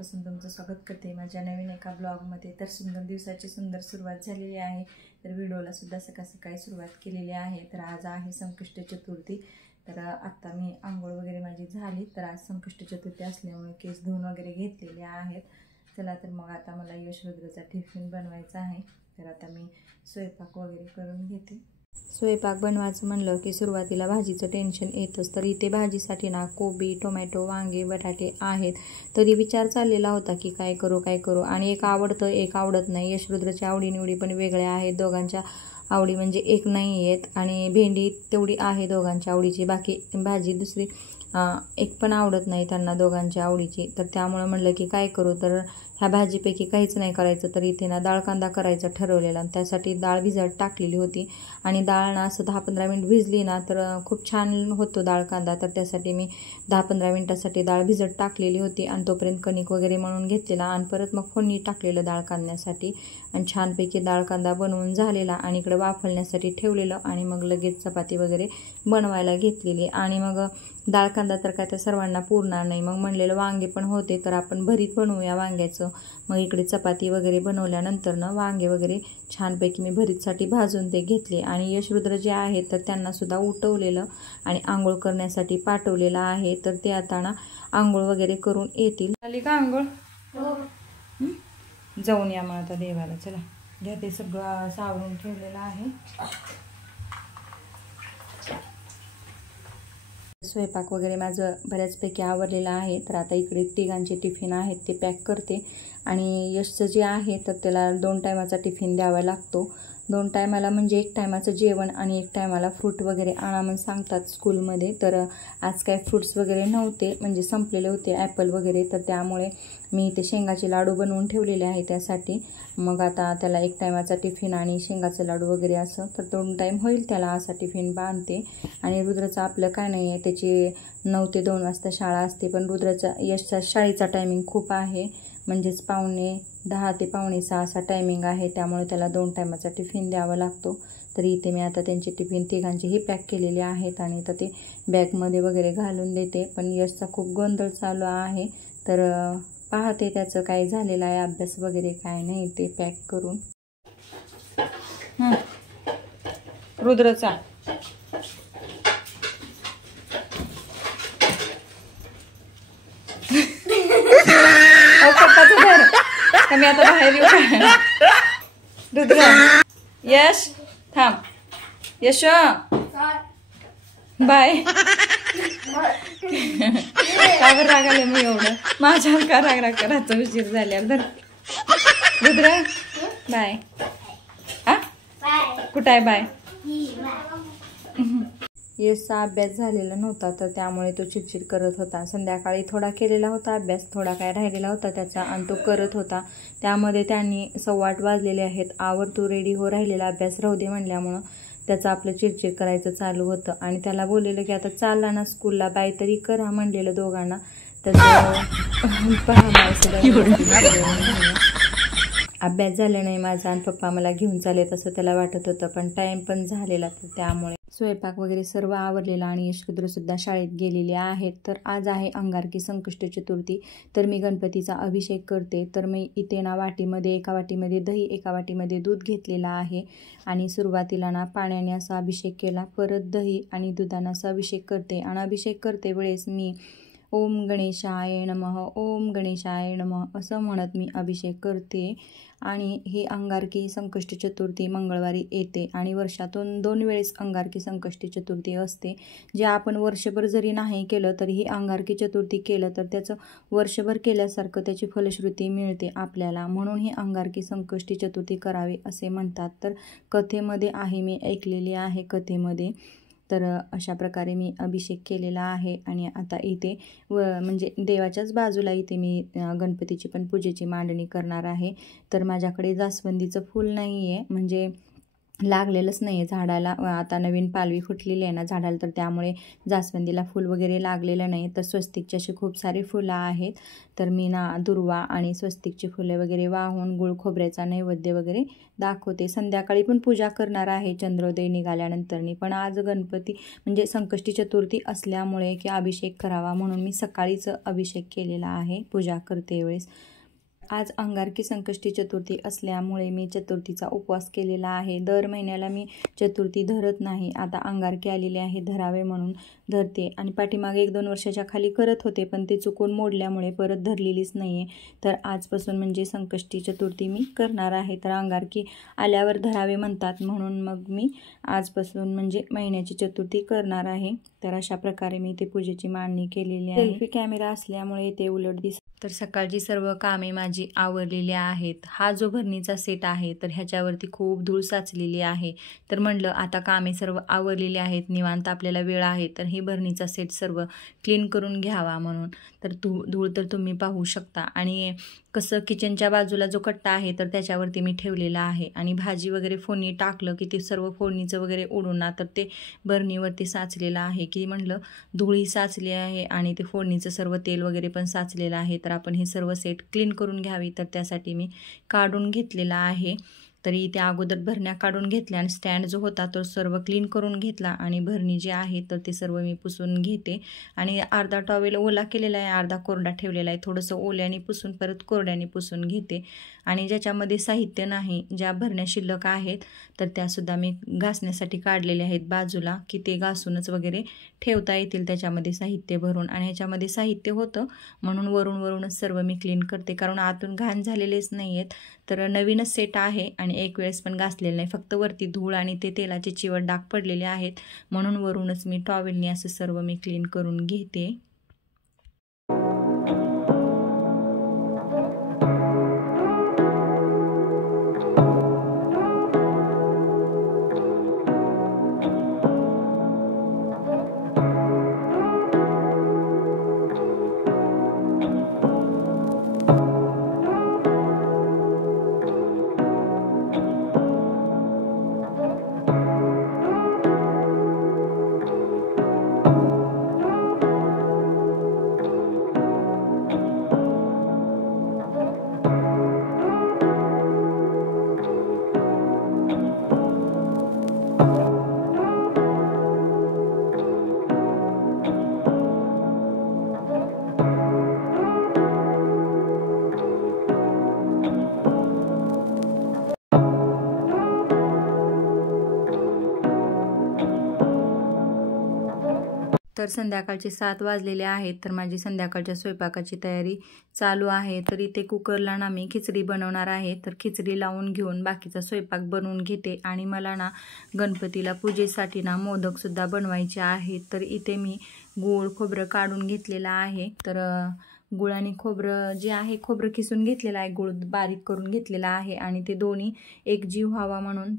मनापासून तुमचं स्वागत करते माझ्या नवीन एका ब्लॉगमध्ये। तर सुंदर दिवसाची सुंदर सुरुवात झालेली आहे। तर व्हिडिओला सुद्धा सकाळी सुरुवात केलेली आहे। तर आज आहे संकष्टी चतुर्थी। तर आता मी आंघोळ वगैरे माझी झाली। तर आज संकष्टी चतुर्थी असल्यामुळे केस धुवून वगैरे घेतलेले आहेत। चला तर मग आता मला यश रुद्रचा टिफिन बनवायचा आहे। तर आता मी स्वयंपाक वगैरे करून घेते। स्वयंपाक बनवायचं म्हणलं की सुरुवातीला भाजीचं टेन्शन येतच। तर इथे भाजीसाठी ना कोबी, टोमॅटो, वांगे, बटाटे आहेत। तरी विचार चाललेला होता की काय करू आणि एक आवडतं एक आवडत नाही। यशरुद्रच्या आवडीनिवडी पण वेगळ्या आहेत। दोघांच्या आवडी म्हणजे एक नाही आहेत आणि भेंडी तेवढी आहे दोघांच्या आवडीची, बाकी भाजी दुसरी एक पण आवडत नाही त्यांना दोघांच्या आवडीची। तर त्यामुळे म्हणलं की काय करू, तर ह्या भाजीपैकी काहीच नाही करायचं। तर इथे ना डाळ कांदा करायचं ठरवलेलं आणि त्यासाठी डाळ भिजत टाकलेली होती आणि डाळ ना असं 10-15 मिनिट भिजली ना तर खूप छान होतो डाळ कांदा। तर त्यासाठी मी 10-15 मिनिटासाठी डाळ भिजत टाकलेली होती आणि तोपर्यंत कणिक वगैरे मळून घेतलेला आणि परत मग फोडणी टाकलेलं डाळ कांद्यासाठी आणि छानपैकी डाळ कांदा बनवून झालेला आणि इकडे वाफळण्यासाठी ठेवलेलं आणि मग लगेच चपाती वगैरे बनवायला घेतलेली। आणि मग डाळ कांदा तर काय त्या सर्वांना पुरणार नाही, मग म्हणलेलं वांगे पण होते तर आपण भरीत बनवूया वांग्याचं। मग इकडे चपाती वगैरे बनवल्यानंतर ना वांगे वगैरे छानपैकी मी भरीतसाठी भाजून ते घेतले आणि यशरुद्र जे आहेत तर त्यांना सुद्धा उठवलेलं आणि आंघोळ करण्यासाठी पाठवलेलं आहे। तर ते आता ना आंघोळ वगैरे करून येतील। झाली का आंघोळ? जाऊन या मग आता देवाला। चला घ्या, ते सगळं सावरून ठेवलेलं आहे। स्वयंपाक वगैरे माझं बऱ्याचपैकी आवरलेलं आहे। तर आता इकडे तिघांचे टिफिन आहेत ते पॅक करते आणि यशचं जे आहे तर त्याला 2 टायमाचा टिफिन द्यावा लागतो। 2 टायमाला म्हणजे 1 टायमाचं जेवण आणि 1 टायमाला फ्रूट वगैरे आणा म्हणून सांगतात स्कूलमध्ये। तर आज काय फ्रूट्स वगैरे नव्हते, म्हणजे संपलेले होते ॲपल वगैरे। तर त्यामुळे मी ते शेंगाचे लाडू बनवून ठेवलेले आहे त्यासाठी। मग आता त्याला 1 टायमाचा टिफिन आणि शेंगाचे लाडू वगैरे असं तर 2 टाईम होईल त्याला असा टिफिन बांधते। आणि रुद्रचं आपलं काय नाही आहे, त्याची 9 ते 2 वाजता शाळा असते, पण रुद्रचा यशचा शाळेचा टायमिंग खूप आहे, म्हणजेच 5:45 ते 5:45 असा टायमिंग आहे। त्यामुळे त्याला 2 टायमाचा टिफिन द्यावा लागतो। तर इथे मी आता त्यांचे टिफिन तिघांचेही पॅक केलेले आहेत आणि तर ते बॅगमध्ये वगैरे घालून देते। पण यशचा खूप गोंधळ चालू आहे, तर पाहते त्याचं काय झालेलं आहे, अभ्यास वगैरे काय नाही ते पॅक करून। रुद्रचा मी आता बाहेर येऊ। रुद्र, यश थांब, यश बाय। का बरं रागाले मी एवढं, माझ्यावर का राग करायचं उशीर झाल्यावर। धर रुद्र बाय। कुठं आहे बाय? यशचा अभ्यास झालेला नव्हता तर त्यामुळे तो चिडचिड करत होता। संध्याकाळी थोडा केलेला होता अभ्यास, थोडा काय राहिलेला होता त्याचा आणि तो करत होता। त्यामध्ये त्यांनी 8:15 वाजलेले आहेत, आवर तू रेडी हो, राहिलेला अभ्यास राहू दे म्हणल्यामुळं त्याचं आपलं चिडचिड करायचं चालू होतं। आणि त्याला बोललेलं की आता चालला ना स्कूलला, बाय तरी करा म्हणलेलं दोघांना। त्याचं अभ्यास झाला नाही माझा आणि पप्पा मला घेऊन चालले तसं त्याला वाटत होतं, पण टाईम पण झालेला। तर त्यामुळे स्वयंपाक वगैरे सर्व आवरलेला आणि यशरुद्र सुद्धा शाळेत गेलेले आहेत। तर आज आहे अंगारकी संकष्टी चतुर्थी। तर मी गणपतीचा अभिषेक करते। तर मी इथे ना वाटीमध्ये, एका वाटीमध्ये दही, एका वाटीमध्ये दूध घेतलेला आहे आणि सुरुवातीला ना पाण्याने असा अभिषेक केला, परत दही आणि दुधाने असा अभिषेक करते। आणि अभिषेक करते वेळेस मी ओम गणेशाय नमः, ओम गणेशाय नमः असं म्हणत मी अभिषेक करते। आणि ही अंगारकी संकष्टी चतुर्थी मंगळवारी येते आणि वर्षातून 2 वेळेस अंगारकी संकष्टी चतुर्थी असते। जे आपण वर्षभर जरी नाही केलं तरी ही अंगारकी चतुर्थी केलं तर त्याचं वर्षभर केल्यासारखं त्याची फलश्रुती मिळते आपल्याला, म्हणून ही अंगारकी संकष्टी चतुर्थी करावी असे म्हणतात। तर कथेमध्ये आहे, मी ऐकलेली आहे कथेमध्ये। तर अशा प्रकारे मी अभिषेक केलेला आहे आणि आता इथे म्हणजे देवाच्याच बाजूला इथे मी गणपतीची पण पूजेची मांडणी करणार आहे। तर माझ्याकडे जास्वंदीचं फूल नाही आहे, म्हणजे लागलेलंच नाही आहे झाडाला. आता नवीन पालवी फुटलेली आहे ना झाडाला, तर त्यामुळे जास्वंदीला फूल वगैरे लागलेलं नाही. तर स्वस्तिकची अशी खूप सारी फुलं आहेत. तर मी ना दुर्वा आणि स्वस्तिकची फुले वगैरे वाहून गुळ खोबऱ्याचा नैवेद्य वगैरे दाखवते. संध्याकाळी पण पूजा करणार आहे चंद्रोदय निघाल्यानंतरनी. पण आज गणपती म्हणजे संकष्टी चतुर्थी असल्यामुळे की अभिषेक करावा म्हणून मी सकाळीच अभिषेक केलेला आहे पूजा करते वेळेस. आज अंगारकी संकष्टी चतुर्थी असल्यामुळे मी चतुर्थीचा उपवास केलेला आहे. दर महिन्याला मी चतुर्थी धरत नाही. आता अंगारकी आलेली आहे, धरावे म्हणून धरते. आणि पाठीमागे 1-2 वर्षाच्या खाली करत होते, पण ते चुकून मोडल्यामुळे परत धरलेलीच नाही आहे. तर आजपासून म्हणजे संकष्टी चतुर्थी मी करणार आहे. तर अंगारकी आल्यावर धरावे म्हणतात, म्हणून मग मी आजपासून म्हणजे महिन्याची चतुर्थी करणार आहे. तर अशा प्रकारे मी ते पूजेची मांडणी केलेली आहे. सेल्फी कॅमेरा असल्यामुळे ते उलट दिसत. तर सकाळची सर्व कामे माझी आवरलेली आहेत. हा जो भरणीचा सेट आहे तर ह्याच्यावरती खूप धूळ साचलेली आहे. तर म्हणलं आता कामे सर्व आवरलेली आहेत, निवांत आपल्याला वेळ आहे, तर ही भरणीचा सेट सर्व क्लीन करून घ्यावा म्हणून. तर धूळ तर तुम्ही पाहू शकता. आणि कसं किचनच्या बाजूला जो कट्टा आहे तर त्याच्यावरती मी ठेवलेला आहे. आणि भाजी वगैरे फोडणी टाकलं की ते सर्व फोडणीचं वगैरे उडून ना तर ते भरणीवरती साचलेलं आहे. की म्हणलं धुळी साचली आहे आणि ते फोडणीचं सर्व तेल वगैरे पण साचलेलं आहे. तर आपण हे सर्व सेट क्लीन करून घ्यावी. तर त्यासाठी मी काढून घेतलेला आहे. तरी त्या अगोदर भरण्या काढून घेतल्या आणि स्टँड जो होता तो सर्व क्लीन करून घेतला. आणि भरणी जी आहे तर ते सर्व मी पुसून घेते. आणि अर्धा टॉवेल ओला केलेला आहे, अर्धा कोरडा ठेवलेला आहे. थोडंसं ओल्याने पुसून परत कोरड्याने पुसून घेते. आणि ज्याच्यामध्ये साहित्य नाही, ज्या भरण्या शिल्लक आहेत तर त्यासुद्धा मी घासण्यासाठी काढलेले आहेत बाजूला, की ते घासूनच वगैरे ठेवता येतील त्याच्यामध्ये साहित्य भरून. आणि ह्याच्यामध्ये साहित्य होतं म्हणून वरूनच सर्व मी क्लीन करते, कारण आतून घाण झालेलेच नाही आहेत. तर नवीनच सेट आहे आणि एक वेळेस पण घासलेलं नाही, फक्त वरती धूळ आणि ते तेलाचे चिवट डाग पडलेले आहेत, म्हणून वरूनच मी टॉवेलने असं सर्व मी क्लीन करून घेते. तर संध्याकाळचे 7 वाजलेले आहेत. तर माझी संध्याकाळच्या स्वयंपाकाची तयारी चालू आहे. तर इथे कुकरला ना मी खिचडी बनवणार आहे. तर खिचडी लावून घेऊन बाकीचा स्वयंपाक बनवून घेते. आणि मला ना गणपतीला पूजेसाठी ना मोदकसुद्धा बनवायचे आहेत. तर इथे मी गूळ खोबरं काढून घेतलेलं आहे. तर गूळ आणि खोबरं जे आहे, खोबरं किसून घेतलेलं आहे, गूळ बारीक करून घेतलेला आहे. आणि ते दोन्ही एकजीव व्हावा म्हणून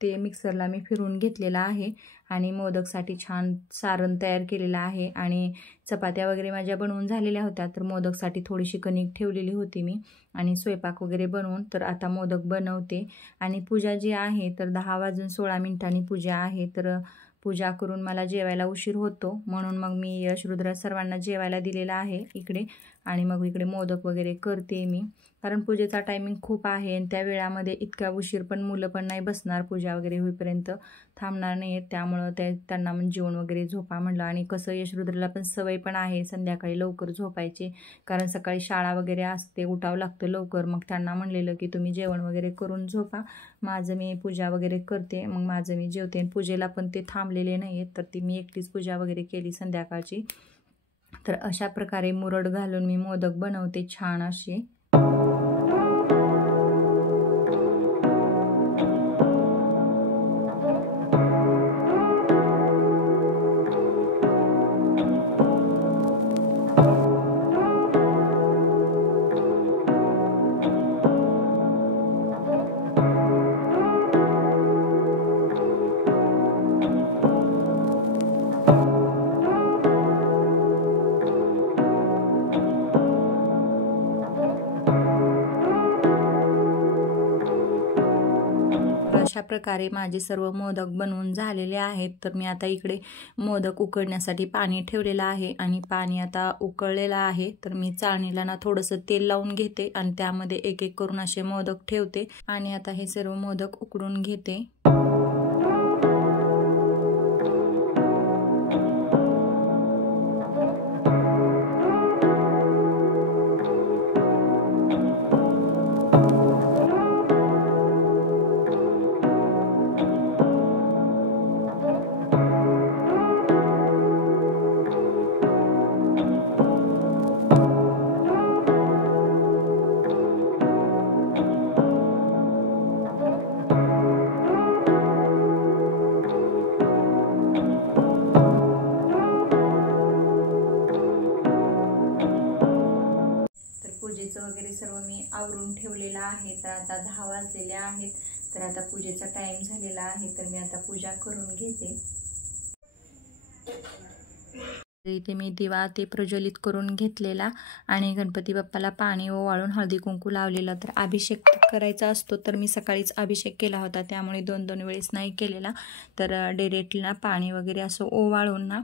ते मिक्सरला मी फिरवून घेतलेलं आहे. आणि मोदकसाठी छान सारण तयार केलेलं आहे. आणि चपात्या वगैरे माझ्या बनवून झालेल्या होत्या, तर मोदकसाठी थोडीशी कणिक ठेवलेली होती मी. आणि स्वयंपाक वगैरे बनवून तर आता मोदक बनवते. आणि पूजा जी आहे तर 10 वाजून 16 मिनिटांनी पूजा आहे. तर पूजा करून मला जेवायला उशीर होतो, म्हणून मग मी यश रुद्र सर्वांना जेवायला दिलेला आहे इकडे. आणि मग इकडे मोदक वगैरे करते मी, कारण पूजेचा टायमिंग खूप आहे. आणि त्या वेळामध्ये इतका उशीर पण मुलं पण नाही बसणार, पूजा वगैरे होईपर्यंत थांबणार नाही आहेत. त्यामुळं त्यांना मग जेवण वगैरे झोपा म्हटलं. आणि कसं यशरुद्रला पण सवय पण आहे संध्याकाळी लवकर झोपायची, कारण सकाळी शाळा वगैरे असते, उठावं लागतं लवकर. मग त्यांना म्हणलेलं की तुम्ही जेवण वगैरे करून झोपा, माझं मी पूजा वगैरे करते, मग माझं मी जेवते. आणि पूजेला पण ते थांबलेले नाही आहेत, तर ती मी एकटीच पूजा वगैरे केली संध्याकाळची. तर अशा प्रकारे मुरड घालून मी मोदक बनवते छान असे. प्रकारे माझे सर्व मोदक बनवून झालेले आहेत. तर मी आता इकडे मोदक उकळण्यासाठी पाणी ठेवलेलं आहे आणि पाणी आता उकळलेलं आहे. तर मी चाळणीला ना थोडंसं तेल लावून घेते आणि त्यामध्ये एक एक करून असे मोदक ठेवते आणि आता हे सर्व मोदक उकडून घेते. पूजेचं वगैरे सर्व मी आवरून ठेवलेलं आहे. तर आता 10 वाजलेले आहेत. तर आता पूजेचा टाइम झालेला आहे. तर मी आता पूजा करून घेते. इथे मी दिवा ते प्रज्वलित करून घेतलेला आणि गणपती बाप्पाला पाणी ओवाळून हळदी कुंकू लावलेला. तर अभिषेक करायचा असतो तर मी सकाळीच अभिषेक केला होता, त्यामुळे 2-2 वेळेस नाही केलेला. तर डायरेक्टली पाणी वगैरे असं ओवाळून ना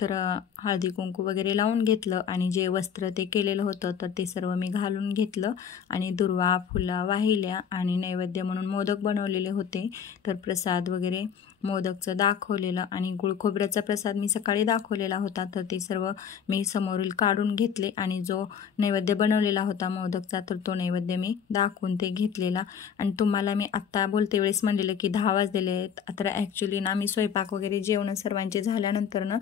तर हळदी कुंकू वगैरे लावून घेतलं आणि जे वस्त्र ते केलेलं होतं तर ते सर्व मी घालून घेतलं आणि दुर्वा फुला वाहिल्या आणि नैवेद्य म्हणून मोदक बनवलेले होते. तर प्रसाद वगैरे मोदकचं दाखवलेलं आणि गुळ खोबऱ्याचा प्रसाद मी सकाळी दाखवलेला होता. तर ते सर्व मी समोरील काढून घेतले आणि जो नैवेद्य बनवलेला होता मोदकचा तर तो नैवेद्य मी दाखवून ते घेतलेला. आणि तुम्हाला मी आत्ता बोलते वेळेस म्हणलेलं की 10 वाजलेले आहेत. तर ॲक्च्युली ना मी स्वयंपाक वगैरे जेवण सर्वांचे झाल्यानंतर ना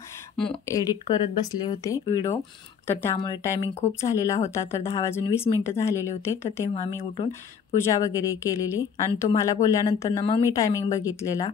एडिट करत बसले होते व्हिडिओ. तर त्यामुळे टायमिंग खूप झालेला होता. तर 10 वाजून 20 मिनिटं झालेले होते. तर तेव्हा मी उठून पूजा वगैरे केलेली आणि तुम्हाला बोलल्यानंतर ना मग मी टायमिंग बघितलेला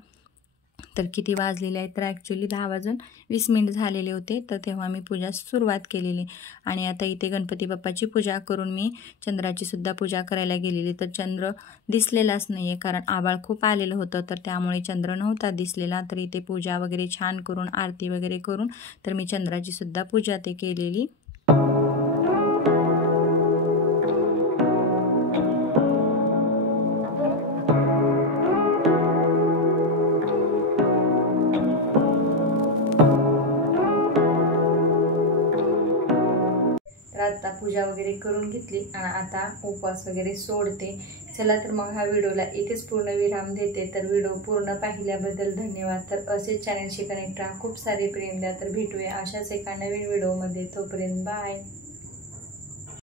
तर किती वाजलेले आहेत. तर ॲक्च्युली 10 वाजून 20 मिनिट झालेले होते. तर तेव्हा मी पूजा सुरुवात केलेली आणि आता इथे गणपती बाप्पाची पूजा करून मी चंद्राची सुद्धा पूजा करायला गेलेली. तर चंद्र दिसलेलाच नाही आहे कारण आभाळ खूप आलेलं होतं. तर त्यामुळे चंद्र नव्हता दिसलेला. तर इथे पूजा वगैरे छान करून आरती वगैरे करून तर मी चंद्राची सुद्धा पूजा ते केलेली. तर आता पूजा वगैरे करून घेतली आणि आता उपवास वगैरे सोडते. चला तर मग हा व्हिडिओला इथेच पूर्ण विराम देते. तर व्हिडिओ पूर्ण पाहिल्याबद्दल धन्यवाद. तर असेच चॅनलशी कनेक्ट राहा, खूप सारे प्रेम द्या. तर भेटूया अशाच एका नवीन व्हिडिओमध्ये. तोपर्यंत बाय.